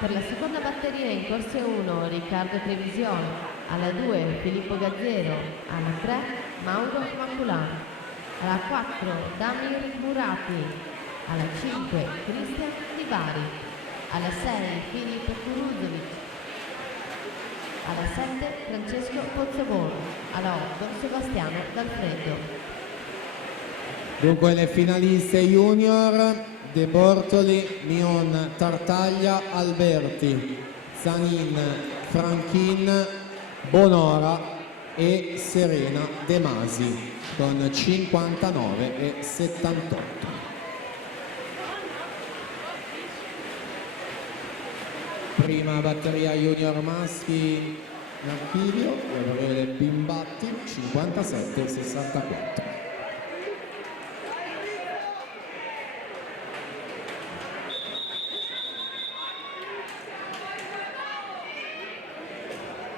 Per la seconda batteria in corsia 1 Riccardo Trevisione, alla 2 Filippo Gazzero, alla 3 Mauro Maculano, alla 4 Damir Murati, alla 5 Cristian Di Bari, alla 6 Filippo Kuruzovic, alla 7 Francesco Pozzobon, alla 8 Sebastiano D'Alfredo. Dunque le finaliste junior: De Bortoli, Mion, Tartaglia, Alberti, Zanin, Franchin, Bonora e Serena De Masi con 59 e 78. Prima batteria junior maschi in archivio, l'onorevole Bimbatti, 57 e 64.